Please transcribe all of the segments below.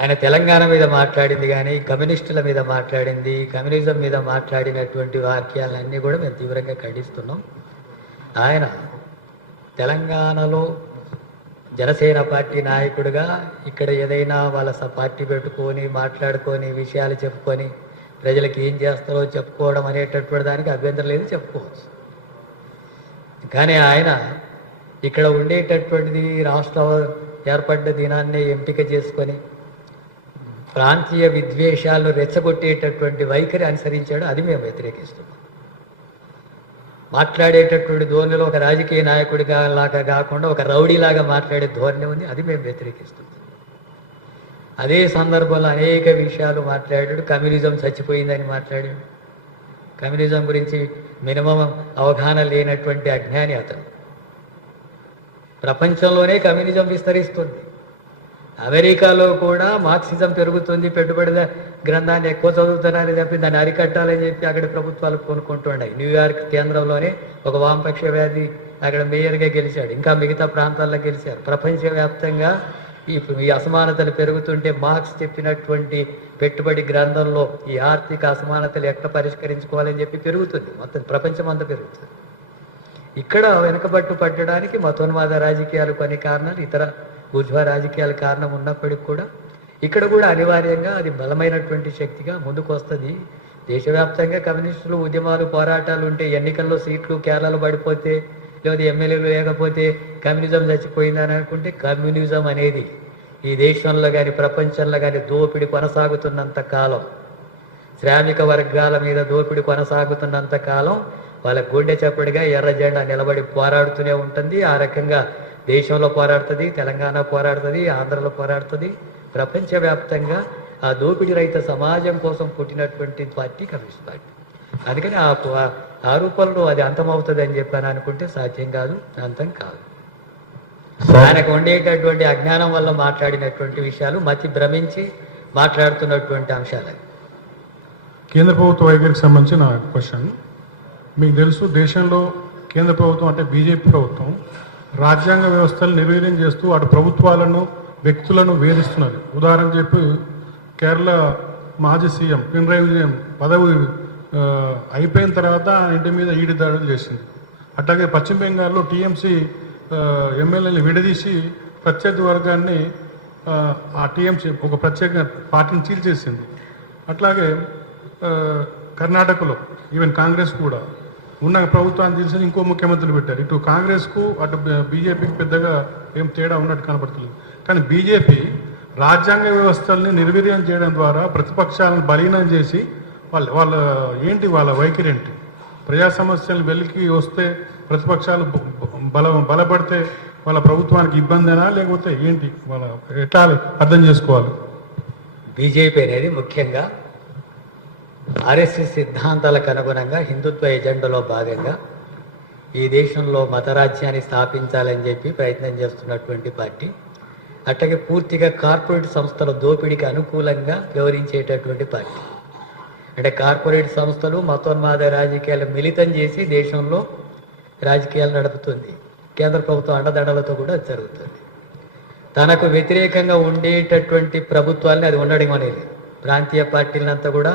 ఆయన తెలంగాణ మీద మాట్లాడింది కానీ కమ్యూనిస్టుల మీద మాట్లాడింది, కమ్యూనిజం మీద మాట్లాడినటువంటి వాక్యాలన్నీ కూడా మేము తీవ్రంగా ఖండిస్తున్నాం. ఆయన తెలంగాణలో జనసేన పార్టీ నాయకుడిగా ఇక్కడ ఏదైనా వాళ్ళ పార్టీ పెట్టుకొని మాట్లాడుకొని విషయాలు చెప్పుకొని ప్రజలకు ఏం చేస్తారో చెప్పుకోవడం అనేటటువంటి దానికి అభ్యంతరం లేదు, చెప్పుకోవచ్చు. కానీ ఆయన ఇక్కడ ఉండేటటువంటిది రాష్ట్ర ఏర్పడ్డ దినాన్ని ఎంపిక చేసుకొని ప్రాంతీయ విద్వేషాలను రెచ్చగొట్టేటటువంటి వైఖరి అనుసరించాడు. అది మేము వ్యతిరేకిస్తున్నాం. మాట్లాడేటటువంటి ధోరణిలో ఒక రాజకీయ నాయకుడిగా లాగా కాకుండా ఒక రౌడీలాగా మాట్లాడే ధోరణి ఉంది. అది మేము వ్యతిరేకిస్తున్నాం. అదే సందర్భంలో అనేక విషయాలు మాట్లాడాడు. కమ్యూనిజం చచ్చిపోయిందని మాట్లాడాడు. కమ్యూనిజం గురించి మినిమం అవగాహన లేనటువంటి అజ్ఞాని అతను. ప్రపంచంలోనే కమ్యూనిజం విస్తరిస్తుంది. అమెరికాలో కూడా మార్క్సిజం పెరుగుతుంది, పెట్టుబడి గ్రంథాన్ని ఎక్కువ చదువుతున్నారని చెప్పి దాన్ని అరికట్టాలని చెప్పి అక్కడ ప్రభుత్వాలు కొనుక్కుంటున్నాయి. న్యూయార్క్ కేంద్రంలోనే ఒక వామపక్షవాది అక్కడ మేయర్గా గెలిచాడు. ఇంకా మిగతా ప్రాంతాల్లో గెలిచారు. ప్రపంచవ్యాప్తంగా ఈ అసమానతలు పెరుగుతుంటే మార్క్స్ చెప్పినటువంటి పెట్టుబడి గ్రంథంలో ఈ ఆర్థిక అసమానతలు ఎట్లా పరిష్కరించుకోవాలని చెప్పి పెరుగుతుంది. మొత్తం ప్రపంచం అంతా పెరుగుతుంది. ఇక్కడ వెనుకబట్టు పట్టడానికి మతోన్మాద రాజకీయాలు కొన్ని కారణాలు, ఇతర బూర్జువా రాజకీయాల కారణం ఉన్నప్పటికీ కూడా ఇక్కడ కూడా అనివార్యంగా అది బలమైనటువంటి శక్తిగా ముందుకు వస్తుంది. దేశవ్యాప్తంగా కమ్యూనిస్టులు ఉద్యమాలు పోరాటాలు ఉంటే ఎన్నికల్లో సీట్లు కేరళలో పడిపోతే లేదా ఎమ్మెల్యేలు లేకపోతే కమ్యూనిజం చచ్చిపోయిందని అనుకుంటే కమ్యూనిజం అనేది ఈ దేశంలో కానీ ప్రపంచంలో కానీ దోపిడి కొనసాగుతున్నంత కాలం, శ్రామిక వర్గాల మీద దోపిడి కొనసాగుతున్నంత కాలం వాళ్ళ గుండె చప్పుడుగా ఎర్ర జెండా నిలబడి పోరాడుతూనే ఉంటుంది. ఆ రకంగా దేశంలో పోరాడుతుంది, తెలంగాణ పోరాడుతుంది, ఆంధ్రలో పోరాడుతుంది. ప్రపంచవ్యాప్తంగా ఆ దోపిడీ రహిత సమాజం కోసం పుట్టినటువంటి పార్టీ కమ్యూనిస్ట్ పార్టీ. అందుకని ఆ రూపంలో అది అంతమవుతుంది అని చెప్పాను అనుకుంటే సాధ్యం కాదు, అంతం కాదు. ఆయనకు ఉండేటటువంటి అజ్ఞానం వల్ల మాట్లాడినటువంటి విషయాలు మతి భ్రమించి మాట్లాడుతున్నటువంటి అంశాలు. కేంద్ర ప్రభుత్వ వైఖరికి సంబంధించిన క్వశ్చన్. మీకు తెలుసు, దేశంలో కేంద్ర ప్రభుత్వం అంటే బీజేపీ ప్రభుత్వం రాజ్యాంగ వ్యవస్థలు నిర్వీర్యం చేస్తూ అటు ప్రభుత్వాలను వ్యక్తులను వేధిస్తున్నది. ఉదాహరణ చెప్పి కేరళ మాజీ సీఎం పినరయి విజయన్ పదవి అయిపోయిన తర్వాత ఇంటి మీద ఈడి దాడులు చేసింది. అట్లాగే పశ్చిమ బెంగాల్లో టీఎంసీ ఎమ్మెల్యేలు విడదీసి ప్రత్యర్థి వర్గాన్ని ఆ టీఎంసీ ఒక ప్రత్యేక పార్టీని చీల్చేసింది. అట్లాగే కర్ణాటకలో ఈవెన్ కాంగ్రెస్ కూడా ఉన్న ప్రభుత్వాన్ని తెలిసి ఇంకో ముఖ్యమంత్రులు పెట్టారు. ఇటు కాంగ్రెస్కు అటు బీజేపీకి పెద్దగా ఏం తేడా ఉన్నట్టు కనపడుతుంది. కానీ బీజేపీ రాజ్యాంగ వ్యవస్థల్ని నిర్వీర్యం చేయడం ద్వారా ప్రతిపక్షాలను బలీనం చేసి వాళ్ళ వైఖరి ఏంటి? ప్రజా సమస్యలు వెలికి వస్తే ప్రతిపక్షాలు బలపడితే వాళ్ళ ప్రభుత్వానికి ఇబ్బందేనా లేకపోతే ఏంటి? వాళ్ళ ఎట్లా అర్థం చేసుకోవాలి? బీజేపీ అనేది ముఖ్యంగా ఆర్ఎస్ఎస్ సిద్ధాంతాలకు అనుగుణంగా హిందుత్వ ఎజెండాలో భాగంగా ఈ దేశంలో మతరాజ్యాన్ని స్థాపించాలని చెప్పి ప్రయత్నం చేస్తున్నటువంటి పార్టీ. అట్లాగే పూర్తిగా కార్పొరేట్ సంస్థల దోపిడీకి అనుకూలంగా వ్యవహరించేటటువంటి పార్టీ. అంటే కార్పొరేట్ సంస్థలు మతోన్మాద రాజకీయాలు మిళితం చేసి దేశంలో రాజకీయాలు నడుపుతుంది. కేంద్ర ప్రభుత్వం అండదండలతో కూడా జరుగుతుంది. తనకు వ్యతిరేకంగా ఉండేటటువంటి ప్రభుత్వాన్ని అది ఉండడం అనేది ప్రాంతీయ పార్టీలంతా కూడా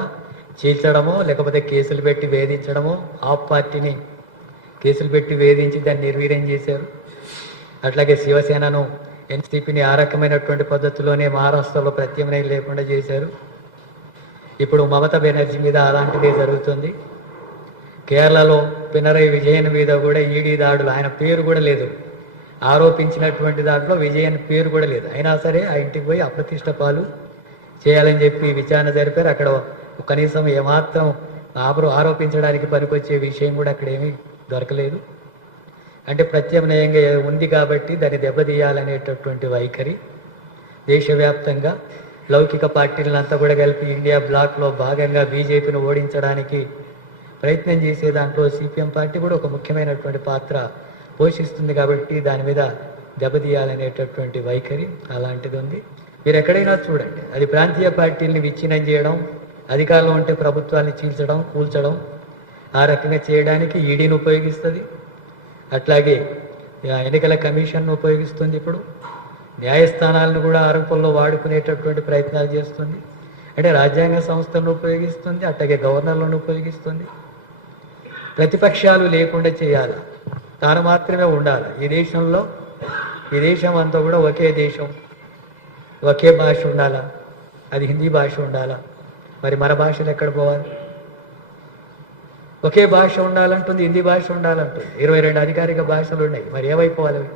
చీల్చడమో లేకపోతే కేసులు పెట్టి వేధించడమో, ఆప్ పార్టీని కేసులు పెట్టి వేధించి దాన్ని నిర్వీర్యం చేశారు. అట్లాగే శివసేనను ఎన్సీపీని ఆ రకమైనటువంటి పద్ధతిలోనే మహారాష్ట్రలో ప్రత్యామ్నాయం లేకుండా చేశారు. ఇప్పుడు మమతా బెనర్జీ మీద అలాంటిదే జరుగుతుంది. కేరళలో పినరయి విజయన్ మీద కూడా ఈడీ దాడులు, ఆయన పేరు కూడా లేదు, ఆరోపించినటువంటి దాంట్లో విజయన్ పేరు కూడా లేదు. అయినా సరే ఆ ఇంటికి పోయి అప్రతిష్ట పాలు చేయాలని చెప్పి విచారణ జరిపారు. అక్కడ కనీసం ఏమాత్రం ఆరోపించడానికి పనికొచ్చే విషయం కూడా అక్కడ ఏమీ దొరకలేదు. అంటే ప్రత్యామ్నాయంగా ఉంది కాబట్టి దాన్ని దెబ్బతీయాలనేటటువంటి వైఖరి దేశవ్యాప్తంగా లౌకిక పార్టీలంతా కూడా కలిపి ఇండియా బ్లాక్లో భాగంగా బీజేపీని ఓడించడానికి ప్రయత్నం చేసే దాంట్లో సిపిఎం పార్టీ కూడా ఒక ముఖ్యమైనటువంటి పాత్ర పోషిస్తుంది. కాబట్టి దాని మీద దెబ్బతీయాలనేటటువంటి వైఖరి అలాంటిది ఉంది. మీరు ఎక్కడైనా చూడండి, అది ప్రాంతీయ పార్టీల్ని విచ్ఛిన్నం చేయడం, అధికారంలో ఉంటే ప్రభుత్వాన్ని చీల్చడం, కూల్చడం, ఆ రకంగా చేయడానికి ఈడీని ఉపయోగిస్తుంది. అట్లాగే ఎన్నికల కమిషన్ను ఉపయోగిస్తుంది. ఇప్పుడు న్యాయస్థానాలను కూడా ఆరోపణలో వాడుకునేటటువంటి ప్రయత్నాలు చేస్తుంది. అంటే రాజ్యాంగ సంస్థలను ఉపయోగిస్తుంది, అట్లాగే గవర్నర్లను ఉపయోగిస్తుంది. ప్రతిపక్షాలు లేకుండా చేయాలి, తాను మాత్రమే ఉండాలి. ఈ దేశం అంతా కూడా ఒకే దేశం, ఒకే భాష ఉండాలా, అది హిందీ భాష ఉండాలా. మరి మన భాషలు ఎక్కడ పోవాలి? ఒకే భాష ఉండాలంటుంది, హిందీ భాష ఉండాలంటుంది. 22 అధికారిక భాషలు ఉన్నాయి, మరి ఏమైపోవాలి అవి?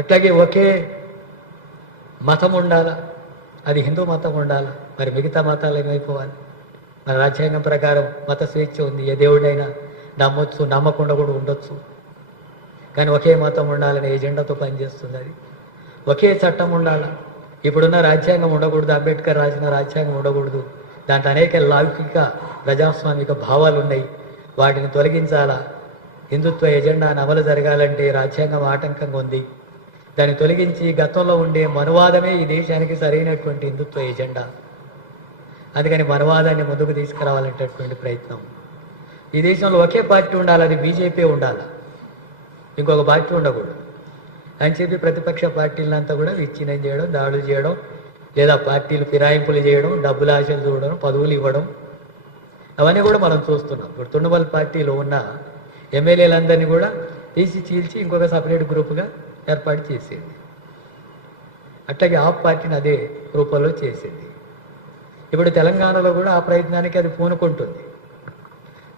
అట్లాగే ఒకే మతం ఉండాలా, అది హిందూ మతం ఉండాలా, మరి మిగతా మతాలు ఏమైపోవాలి? మన రాజ్యాంగం ప్రకారం మత స్వేచ్ఛ ఉంది, ఏ దేవుడైనా నమ్మొచ్చు, నమ్మకుండా కూడా ఉండొచ్చు. కానీ ఒకే మతం ఉండాలనే ఎజెండాతో పనిచేస్తుంది అది. ఒకే చట్టం ఉండాలా, ఇప్పుడున్న రాజ్యాంగం ఉండకూడదు, అంబేద్కర్ రాసిన రాజ్యాంగం ఉండకూడదు. దాంట్లో అనేక లౌకిక ప్రజాస్వామిక భావాలు ఉన్నాయి, వాటిని తొలగించాలా. హిందుత్వ ఎజెండాను అమలు జరగాలంటే రాజ్యాంగం ఆటంకంగా ఉంది, దాన్ని తొలగించి గతంలో ఉండే మనువాదమే ఈ దేశానికి సరైనటువంటి హిందుత్వ ఎజెండా. అందుకని మనువాదాన్ని ముందుకు తీసుకురావాలనేటటువంటి ప్రయత్నం. ఈ దేశంలో ఒకే పార్టీ ఉండాలి, అది బీజేపీ ఉండాలి, ఇంకొక పార్టీ ఉండకూడదు అని చెప్పి ప్రతిపక్ష పార్టీలంతా కూడా విచ్ఛిన్నం చేయడం, దాడులు చేయడం, లేదా పార్టీలు ఫిరాయింపులు చేయడం, డబ్బుల ఆశలు చూడడం, పదవులు ఇవ్వడం, అవన్నీ కూడా మనం చూస్తున్నాం. ఇప్పుడు తుండబల్ పార్టీలో ఉన్న ఎమ్మెల్యేలందరినీ కూడా తీసి చీల్చి ఇంకొక సపరేట్ గ్రూప్గా ఏర్పాటు చేసింది. అట్లాగే ఆప్ పార్టీని అదే రూపంలో చేసింది. ఇప్పుడు తెలంగాణలో కూడా ఆ ప్రయత్నానికి అది పూనుకుంటుంది.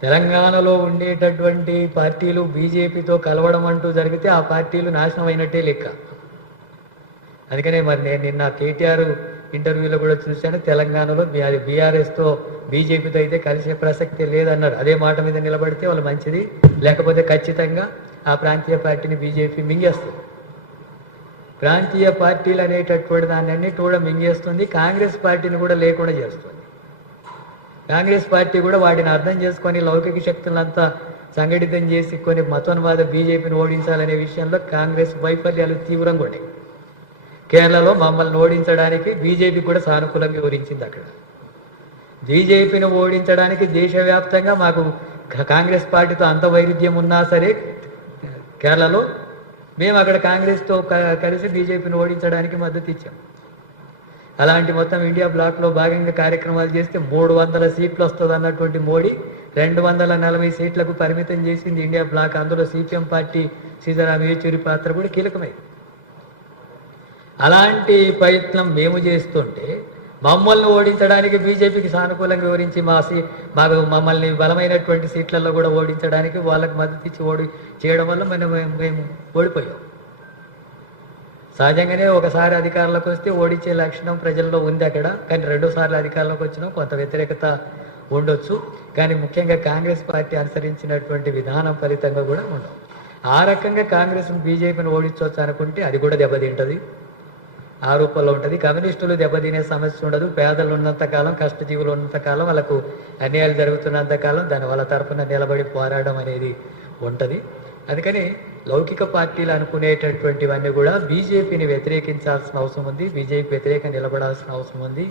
తెలంగాణలో ఉండేటటువంటి పార్టీలు బీజేపీతో కలవడం అంటూ జరిగితే ఆ పార్టీలు నాశనం అయినట్టే లెక్క. అందుకనే మరి నేను నిన్న కేటీఆర్ ఇంటర్వ్యూలో కూడా చూశాను, తెలంగాణలో బీఆర్ఎస్తో బీజేపీతో అయితే కలిసే ప్రసక్తి లేదన్నారు. అదే మాట మీద నిలబడితే వాళ్ళు మంచిది, లేకపోతే ఖచ్చితంగా ఆ ప్రాంతీయ పార్టీని బీజేపీ మింగేస్తుంది. ప్రాంతీయ పార్టీలు అనేటటువంటి దాన్ని అన్నిటి కూడా మింగేస్తుంది, కాంగ్రెస్ పార్టీని కూడా లేకుండా చేస్తుంది. కాంగ్రెస్ పార్టీ కూడా వాటిని అర్థం చేసుకొని లౌకిక శక్తులంతా సంఘటితం చేసి కొన్ని మతోన్మాద బీజేపీని ఓడించాలనే విషయంలో కాంగ్రెస్ వైఫల్యాలు తీవ్రంగా ఉన్నాయి. కేరళలో మమ్మల్ని ఓడించడానికి బీజేపీ కూడా సానుకూలంగా వివరించింది. అక్కడ బీజేపీని ఓడించడానికి దేశవ్యాప్తంగా మాకు కాంగ్రెస్ పార్టీతో అంత వైరుధ్యం ఉన్నా సరే కేరళలో మేము అక్కడ కాంగ్రెస్తో కలిసి బీజేపీని ఓడించడానికి మద్దతు ఇచ్చాం. అలాంటి మొత్తం ఇండియా బ్లాక్లో భాగంగా కార్యక్రమాలు చేస్తే 300 సీట్లు వస్తుంది అన్నటువంటి మోడీ 240 సీట్లకు పరిమితం చేసింది ఇండియా బ్లాక్. అందులో సిపిఎం పార్టీ సీతారాం యేచూరి పాత్ర కూడా కీలకమైంది. అలాంటి ప్రయత్నం మేము చేస్తుంటే మమ్మల్ని ఓడించడానికి బీజేపీకి సానుకూలంగా వివరించి మమ్మల్ని బలమైనటువంటి సీట్లలో కూడా ఓడించడానికి వాళ్ళకి మద్దతు ఇచ్చి చేయడం వల్ల మేము ఓడిపోయాం. సహజంగానే ఒకసారి అధికారంలోకి వస్తే ఓడించే లక్షణం ప్రజల్లో ఉంది అక్కడ, కానీ 2 సార్లు అధికారంలోకి వచ్చినా కొంత వ్యతిరేకత ఉండొచ్చు. కానీ ముఖ్యంగా కాంగ్రెస్ పార్టీ అనుసరించినటువంటి విధానం ఫలితంగా కూడా ఉండవు. ఆ రకంగా కాంగ్రెస్ బీజేపీని ఓడించవచ్చు అనుకుంటే అది కూడా దెబ్బతింటుంది, ఆ రూపంలో ఉంటుంది. కమ్యూనిస్టులు దెబ్బతినే సమస్య ఉండదు. పేదలు ఉన్నంతకాలం, కష్టజీవులు ఉన్నంతకాలం, వాళ్ళకు అన్యాయాలు జరుగుతున్నంతకాలం దాని వాళ్ళ తరఫున నిలబడి పోరాడడం అనేది ఉంటుంది. అందుకని లౌకిక పార్టీలు అనుకునేటటువంటివన్నీ కూడా బీజేపీని వ్యతిరేకించాల్సిన అవసరం ఉంది, బీజేపీ వ్యతిరేకంగా నిలబడాల్సిన అవసరం ఉంది.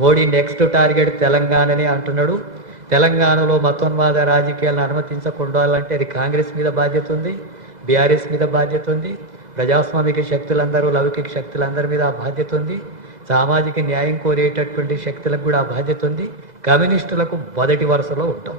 మోడీ నెక్స్ట్ టార్గెట్ తెలంగాణనే అంటున్నాడు. తెలంగాణలో మతోన్మాద రాజకీయాలను అనుమతించకుండా అంటే అది కాంగ్రెస్ మీద బాధ్యత ఉంది, బీఆర్ఎస్ మీద బాధ్యత ఉంది, ప్రజాస్వామిక శక్తులందరూ, లౌకిక శక్తులందరి మీద ఆ బాధ్యత ఉంది, సామాజిక న్యాయం కోరేటటువంటి శక్తులకు కూడా ఆ బాధ్యత ఉంది. కమ్యూనిస్టులకు మొదటి వరుసలో ఉంటాం.